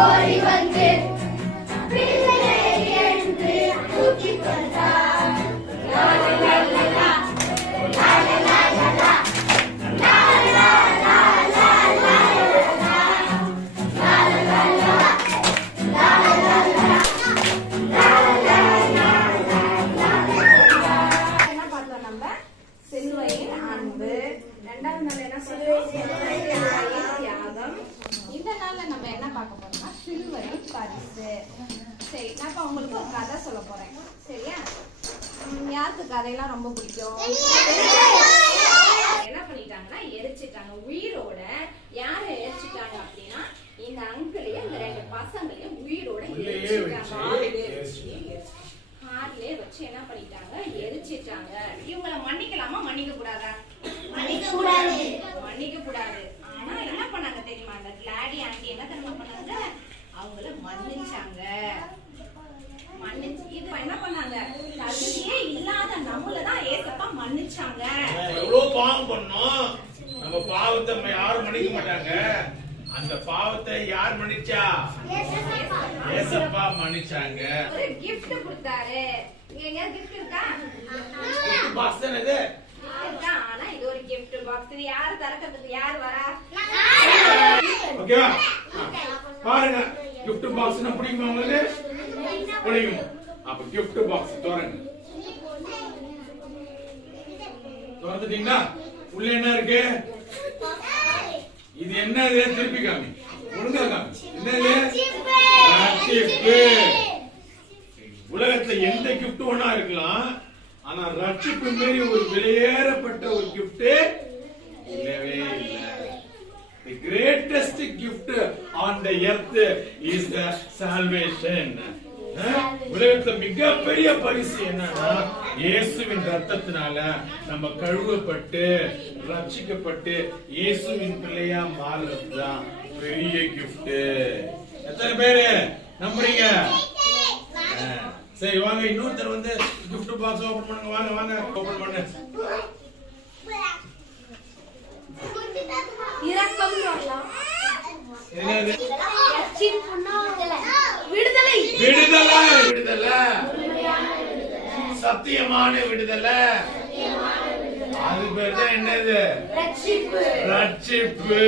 ஓடி வந்து பிள்ளையை என்று தூக்கிக் கொண்டார். லா லா லா லா லா லா லா லா லா லா லா லா லா சிலுவையின் அன்பு. இரண்டாவது நாள் என்ன சொல்றோம்? தியாகம். இந்த நாள்ல நம்ம என்ன பார்க்க போறோம்னா சிலுவையின் பரிசு. சரி, நான் இப்ப உங்களுக்கு ஒரு கதை சொல்ல போறேன். சரியா? யாருக்கு கதையெல்லாம் ரொம்ப பிடிக்கும்? என்ன பண்ணிட்டாங்கன்னா எரிச்சிட்டாங்க. உயிரோட யாரை எரிச்சிட்டாங்க அப்படின்னா இந்த அங்கிளையும் இந்த ரெண்டு பசங்களையும் உயிரோட ஹார்ட்லயே வச்சு என்ன பண்ணிட்டாங்க? எரிச்சிட்டாங்க. இவங்களை மன்னிக்கலாமா மன்னிக்க கூடாதா? மன்னிக்க கூடாது. ஆனா என்ன பண்ணாங்க தெரியுமா? அந்த கிளாடி ஆண்டி என்ன தெரியுமா பண்ணாங்க? அவங்கள மன்னிச்சாங்க. மன்னிச்சு இது என்ன பண்ணாங்க? தகுதியே இல்லாத நம்மளதான் ஏசப்பா மன்னிச்சாங்க. எவ்வளவு பாவம் பண்ணோம். நம்ம பாவத்தை யாரும் மன்னிக்க மாட்டாங்க. அந்த பாவத்தை யார் மன்னிச்சா? ஏசப்பா மன்னிச்சாங்க. ஒரு gift கொடுத்தாரு. இங்க gift இருக்கா? gift box தானே இது? இருக்கா. ஆனா இது ஒரு gift box. இது யாரு தரக்கிறதுக்கு யார் வரா? ஓகேவா? பாருங்க, gift box னா பிடிக்குமா உங்களுக்கு? பிடிக்கும். அப்ப gift box தோறங்க. தோறதுட்டீங்களா? உள்ள என்ன இருக்கு? இது என்னது? திருப்பி காமி. ஒழுங்கா காமி. என்னது? ரட்சிப்பு. உலகத்துல எந்த gift வேணா இருக்கலாம். ஆனா ரட்சிப்பு மாதிரி ஒரு விலையேறப்பட்ட ஒரு gift இல்லவே இல்லை. The greatest gift on the earth is the salvation. உலகத்துல மிகப்பெரிய பரிசு என்னன்னா இயேசுவின் ரத்தத்தினால நம்ம கழுவப்பட்டு ரட்சிக்கப்பட்டு இயேசுவின் பிள்ளையா மாறுறதுதான் பெரிய கிஃப்ட். எத்தனை பேரு நம்புறீங்க? சரி வாங்க, இன்னொருத்தர் வந்து gift பாக்ஸ் ஓபன் பண்ணுங்க. வாங்க வாங்க, ஓபன் பண்ணு. இரக்கம் சொல்லலாம். என்னது? விடுதலை. விடுதலை. விடுதலை. சத்தியமான விடுதலை. அது பேர் தான் என்னது? ரட்சிப்பு. ரட்சிப்பு.